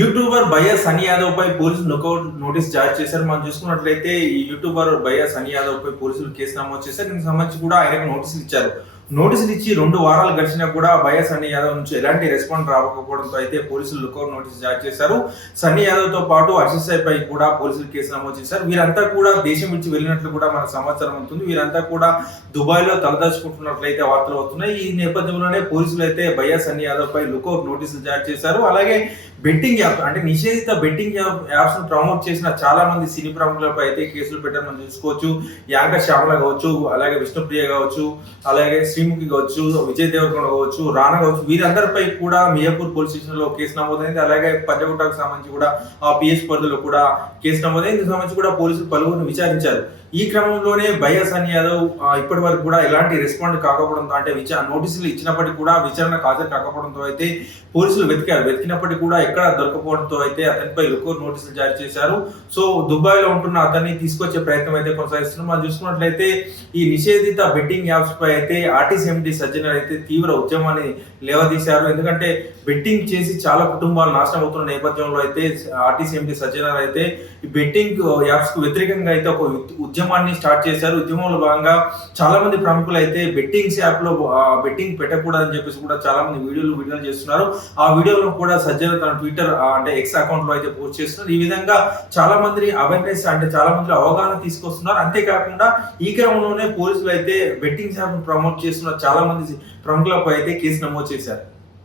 YouTuber భయ్య సని యాదవ్ పై పోలీసులు లుకౌట్ నోటీస్ జారీ చేశారు. మనం చూసుకున్నట్లయితే ఈ యూట్యూబర్ భయ్య సని యాదవ్ పై పోలీసులు కేసు నమోదు చేశారు. దీనికి సంబంధించి కూడా ఆయనకు నోటీసులు ఇచ్చారు. నోటీసులు ఇచ్చి రెండు వారాలు గడిచినా కూడా భయ్య సన్నీ యాదవ్ నుంచి ఎలాంటి రెస్పాండ్ రాకపోవడంతో అయితే పోలీసులు లుకౌట్ నోటీస్ జారీ చేశారు. సన్నీ యాదవ్తో పాటు హర్షిసాయి పై కూడా పోలీసులు కేసు నమోదు చేశారు. వీరంతా కూడా దేశం నుంచి వెళ్ళినట్లు కూడా మనకు సమాచారం ఉంటుంది. వీరంతా కూడా దుబాయ్లో తలదాచుకుంటున్నట్లయితే వార్తలు వస్తున్నాయి. ఈ నేపథ్యంలోనే పోలీసులు అయితే భయ్యా సన్నీ యాదవ్ పై లుకౌట్ నోటీసులు జారీ చేశారు. అలాగే బెట్టింగ్ యాప్ అంటే నిషేధిత బెట్టింగ్ యాప్స్ను ప్రమోట్ చేసిన చాలా మంది సినీ ప్రముఖులపై అయితే కేసులు పెట్టడం మనం చూసుకోవచ్చు. యాంక శ్యామల కావచ్చు అలాగే విష్ణుప్రియ కావచ్చు అలాగే శ్రీముఖి కావచ్చు విజయ్ దేవరకొండ కావచ్చు రానా కావచ్చు వీరందరిపై కూడా మియాపూర్ పోలీస్ స్టేషన్లో కేసు నమోదైంది. అలాగే పంజగుట్టకు సంబంధించి కూడా ఆ పిఎస్ పరిధిలో కూడా కేసు నమోదైంది. సంబంధించి కూడా పోలీసులు పలువురిని విచారించారు. ఈ క్రమంలోనే బయ్యా సన్ యాదవ్ ఇప్పటి వరకు కూడా ఎలాంటి రెస్పాండ్ కాకపోవడంతో అంటే విచార నోటీసులు ఇచ్చినప్పటికీ కూడా విచారణకు హాజరు కాకపోవడంతో అయితే పోలీసులు వెతికారు వెతికినప్పటికీ కూడా ఎక్కడ దొరకపోవడంతో అయితే అతనిపై లుకో నోటీసులు జారీ చేశారు. సో దుబాయ్లో ఉంటున్న అతన్ని తీసుకొచ్చే ప్రయత్నం అయితే కొనసాగిస్తున్నాం. మనం చూసుకున్నట్లయితే ఈ నిషేధిత బెట్టింగ్ యాప్స్ పై అయితే ఆర్టీసీ ఎండి సజ్జనర్ అయితే తీవ్ర ఉద్యమాన్ని లేవదీశారు. ఎందుకంటే బెట్టింగ్ చేసి చాలా కుటుంబాలు నాశనం అవుతున్న నేపథ్యంలో అయితే ఆర్టీసీ ఎండి సజ్జనర్ అయితే ఈ బెట్టింగ్ యాప్స్కు వ్యతిరేకంగా అయితే ఒక ఉద్యమం ఉద్యమాన్ని స్టార్ట్ చేశారు. ఉద్యమంలో భాగంగా చాలా మంది ప్రముఖులు అయితే బెట్టింగ్స్ యాప్లో బెట్టింగ్ పెట్టకూడదని చెప్పేసి కూడా చాలా మంది వీడియోలు విడుదల చేస్తున్నారు. ఆ వీడియోలో కూడా సజ్జన తన ట్విట్టర్ అంటే ఎక్స్ అకౌంట్లో అయితే పోస్ట్ చేస్తున్నారు. ఈ విధంగా చాలా మంది అవేర్నెస్ అంటే చాలా మంది అవగాహన తీసుకొస్తున్నారు. అంతేకాకుండా ఈ క్రమంలోనే పోలీసులు అయితే బెట్టింగ్స్ యాప్ ప్రమోట్ చేస్తున్న చాలా మంది ప్రముఖులపై అయితే కేసు నమోదు చేశారు.